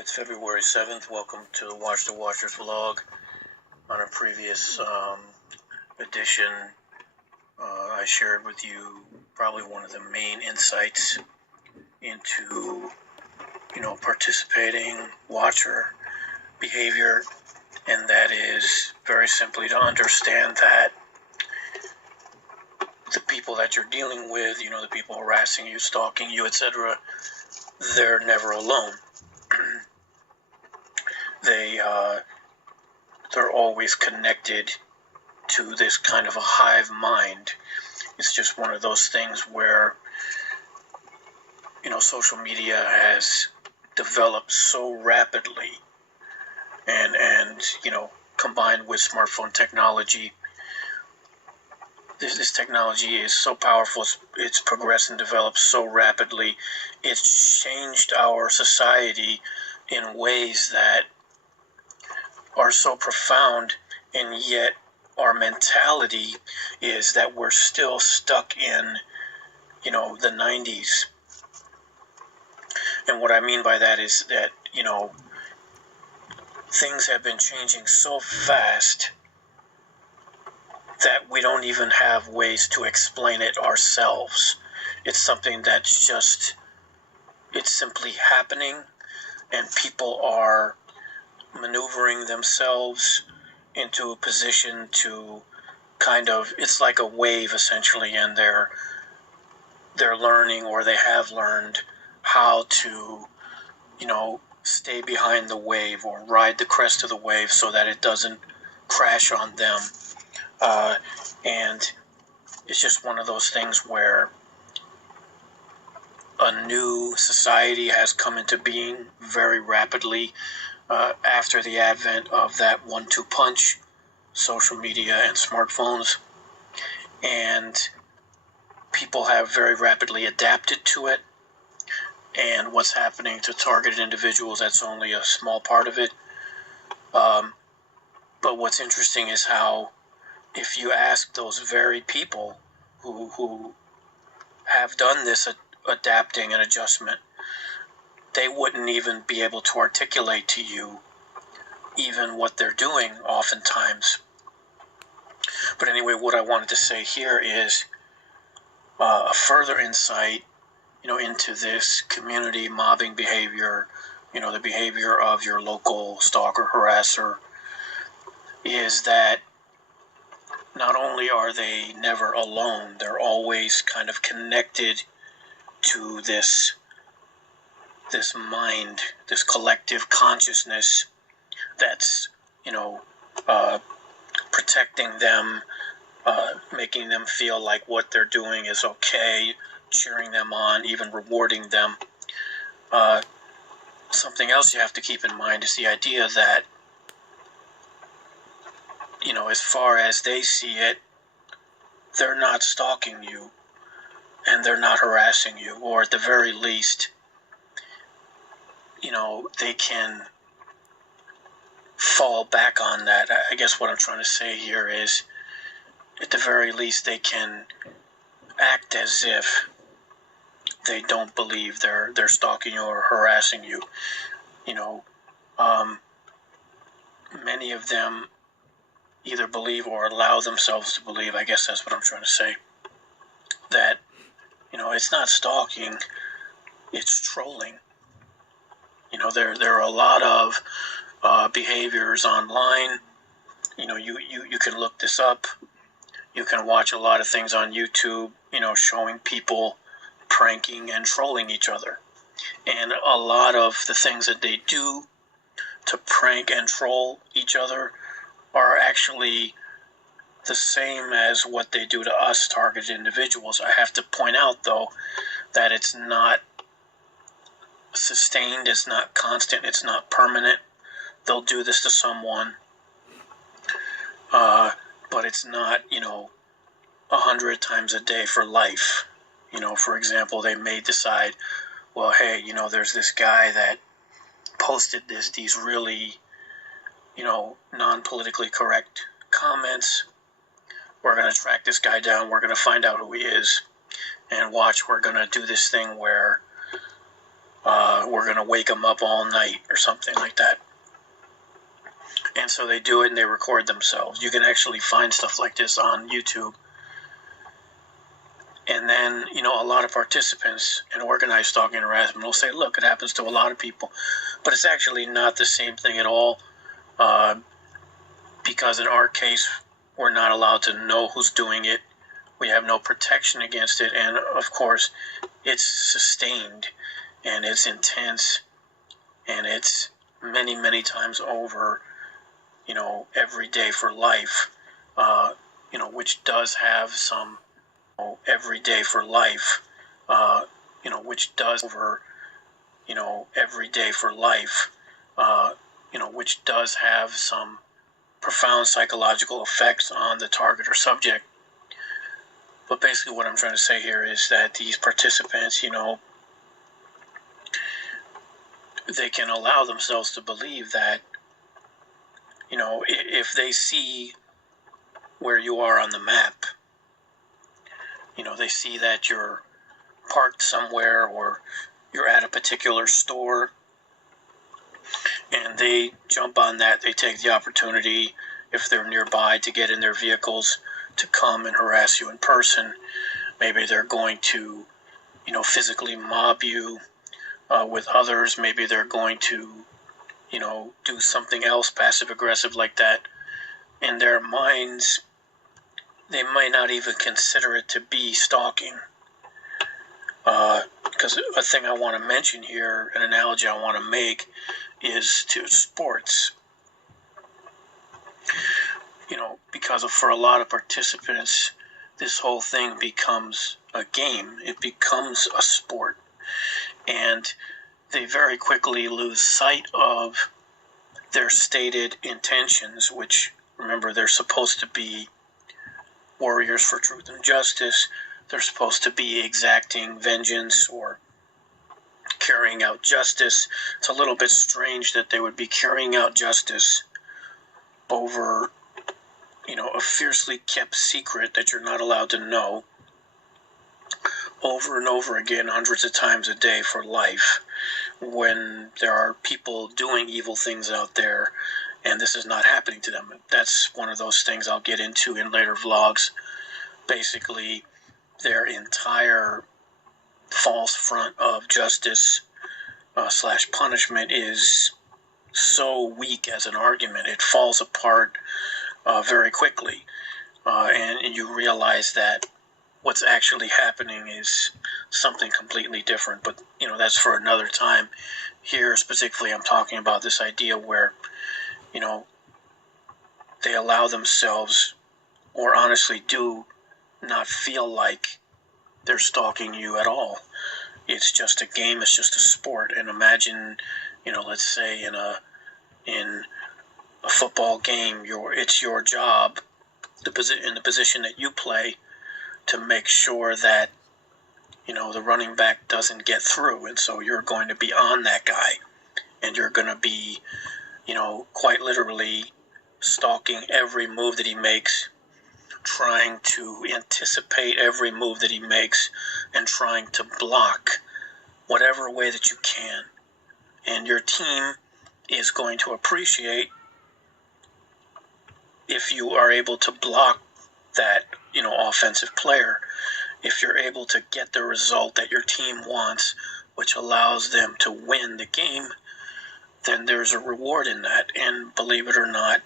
It's February 7th. Welcome to Watch the Watchers vlog. On a previous edition, I shared with you probably one of the main insights into, participating watcher behavior, and that is very simply to understand that the people that you're dealing with, the people harassing you, stalking you, etc., they're never alone. They're always connected to this kind of a hive mind. It's just one of those things where, social media has developed so rapidly and combined with smartphone technology. This technology is so powerful, it's progressed and developed so rapidly. It's changed our society in ways that are so profound, and yet our mentality is that we're still stuck in, the 90s. And what I mean by that is that, things have been changing so fast that we don't even have ways to explain it ourselves. It's something that's it's simply happening, and people are maneuvering themselves into a position to it's like a wave essentially, and they're learning, or they have learned how to, stay behind the wave or ride the crest of the wave so that it doesn't crash on them. And it's just one of those things where a new society has come into being very rapidly after the advent of that 1-2 punch, social media and smartphones. And people have very rapidly adapted to it. And what's happening to targeted individuals, that's only a small part of it. But what's interesting is how, if you ask those very people who have done this adapting and adjustment, they wouldn't even be able to articulate to you even what they're doing oftentimes. But anyway, what I wanted to say here is a further insight, into this community mobbing behavior, the behavior of your local stalker harasser, is that not only are they never alone, they're always kind of connected to this mind, this collective consciousness that's, protecting them, making them feel like what they're doing is okay, cheering them on, even rewarding them. Something else you have to keep in mind is the idea that, as far as they see it, they're not stalking you, and they're not harassing you, or at the very least, they can fall back on that. I guess what I'm trying to say here is, at the very least, they can act as if they don't believe they're stalking you or harassing you. Many of them either believe or allow themselves to believe, I guess that's what I'm trying to say, that, it's not stalking, it's trolling. There are a lot of behaviors online. You can look this up. You can watch a lot of things on YouTube, showing people pranking and trolling each other. And a lot of the things that they do to prank and troll each other are actually the same as what they do to us targeted individuals. I have to point out, though, that it's not sustained, it's not constant, it's not permanent. They'll do this to someone, but it's not, 100 times a day for life. For example, they may decide, well, hey, there's this guy that posted these really, non-politically correct comments. We're going to track this guy down. We're going to find out who he is. And watch, we're going to do this thing where we're going to wake them up all night or something like that. And so they do it and they record themselves. You can actually find stuff like this on YouTube. And then, a lot of participants in organized stalking and harassment will say, look, it happens to a lot of people. But it's actually not the same thing at all, because in our case, we're not allowed to know who's doing it. We have no protection against it. And, of course, it's sustained, and it's intense, and it's many, many times over, every day for life, which does have some every day for life, which does over, every day for life, which does have some profound psychological effects on the target or subject. But basically what I'm trying to say here is that these participants, they can allow themselves to believe that, if they see where you are on the map, they see that you're parked somewhere or you're at a particular store, and they jump on that. They take the opportunity, if they're nearby, to get in their vehicles to come and harass you in person. Maybe they're going to, physically mob you with others. Maybe they're going to, do something else passive-aggressive like that. In their minds, they might not even consider it to be stalking. Because a thing I want to mention here, an analogy I want to make, is to sports. Because for a lot of participants, this whole thing becomes a game. It becomes a sport. And they very quickly lose sight of their stated intentions, which, remember, they're supposed to be warriors for truth and justice. They're supposed to be exacting vengeance or carrying out justice. It's a little bit strange that they would be carrying out justice over, a fiercely kept secret that you're not allowed to know, over and over again, hundreds of times a day for life, when there are people doing evil things out there and this is not happening to them. That's one of those things I'll get into in later vlogs. Basically, their entire false front of justice / punishment is so weak as an argument. It falls apart very quickly. And you realize that what's actually happening is something completely different. But, that's for another time. Here, specifically, I'm talking about this idea where, they allow themselves, or honestly do not feel like they're stalking you at all. It's just a game. It's just a sport. And imagine, let's say in a football game, it's your job, in the position that you play, to make sure that, the running back doesn't get through. And so you're going to be on that guy, and you're going to be, quite literally stalking every move that he makes, trying to anticipate every move that he makes, and trying to block whatever way that you can. And your team is going to appreciate if you are able to block that, offensive player. If you're able to get the result that your team wants, which allows them to win the game, then there's a reward in that. And believe it or not,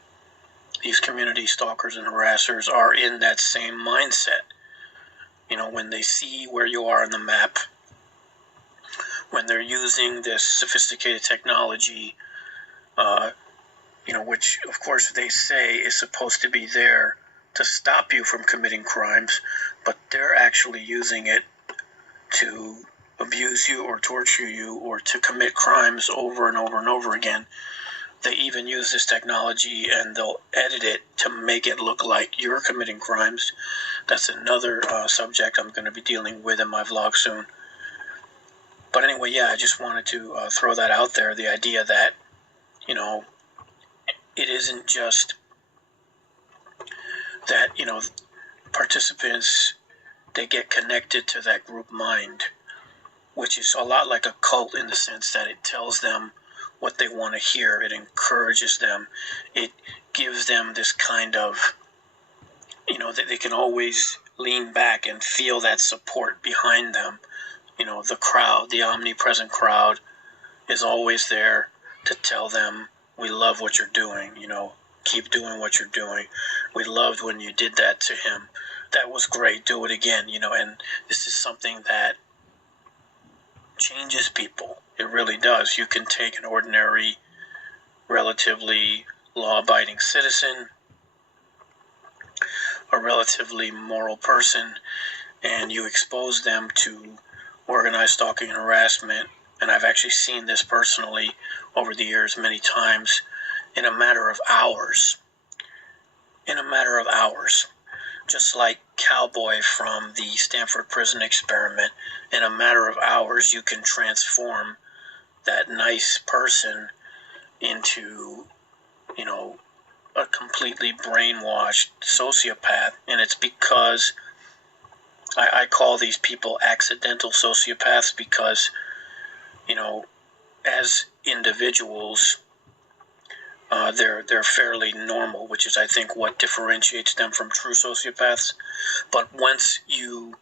these community stalkers and harassers are in that same mindset. When they see where you are on the map, when they're using this sophisticated technology, which of course they say is supposed to be there to stop you from committing crimes, but they're actually using it to abuse you or torture you or to commit crimes over and over and over again. They even use this technology and they'll edit it to make it look like you're committing crimes. That's another subject I'm going to be dealing with in my vlog soon. But anyway, yeah, I just wanted to throw that out there, the idea that, it isn't just that, participants, they get connected to that group mind. which is a lot like a cult in the sense that it tells them what they want to hear. It encourages them. It gives them this kind of, that they can always lean back and feel that support behind them. The crowd, the omnipresent crowd, is always there to tell them, we love what you're doing, keep doing what you're doing. We loved when you did that to him. That was great. Do it again, and this is something that changes people. It really does. You can take an ordinary, relatively law-abiding citizen, a relatively moral person, and you expose them to organized stalking and harassment. And I've actually seen this personally over the years many times in a matter of hours. Just like Cowboy from the Stanford Prison Experiment, in a matter of hours you can transform that nice person into, a completely brainwashed sociopath. And it's because I call these people accidental sociopaths because, as individuals, they're fairly normal, which is, I think, what differentiates them from true sociopaths. But once you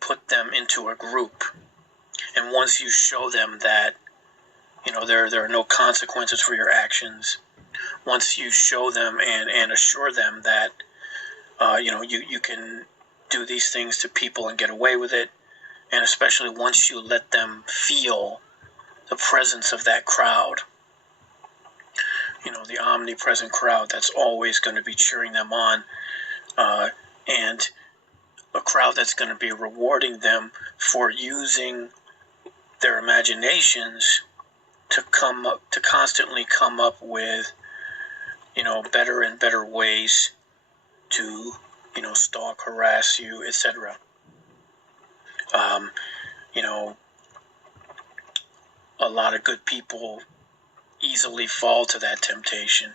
put them into a group, and once you show them that, there are no consequences for your actions, once you show them and assure them that, you can do these things to people and get away with it, and especially once you let them feel the presence of that crowd, the omnipresent crowd that's always going to be cheering them on, and a crowd that's going to be rewarding them for using their imaginations to constantly come up with, better and better ways to, stalk, harass you, etc. A lot of good people easily fall to that temptation.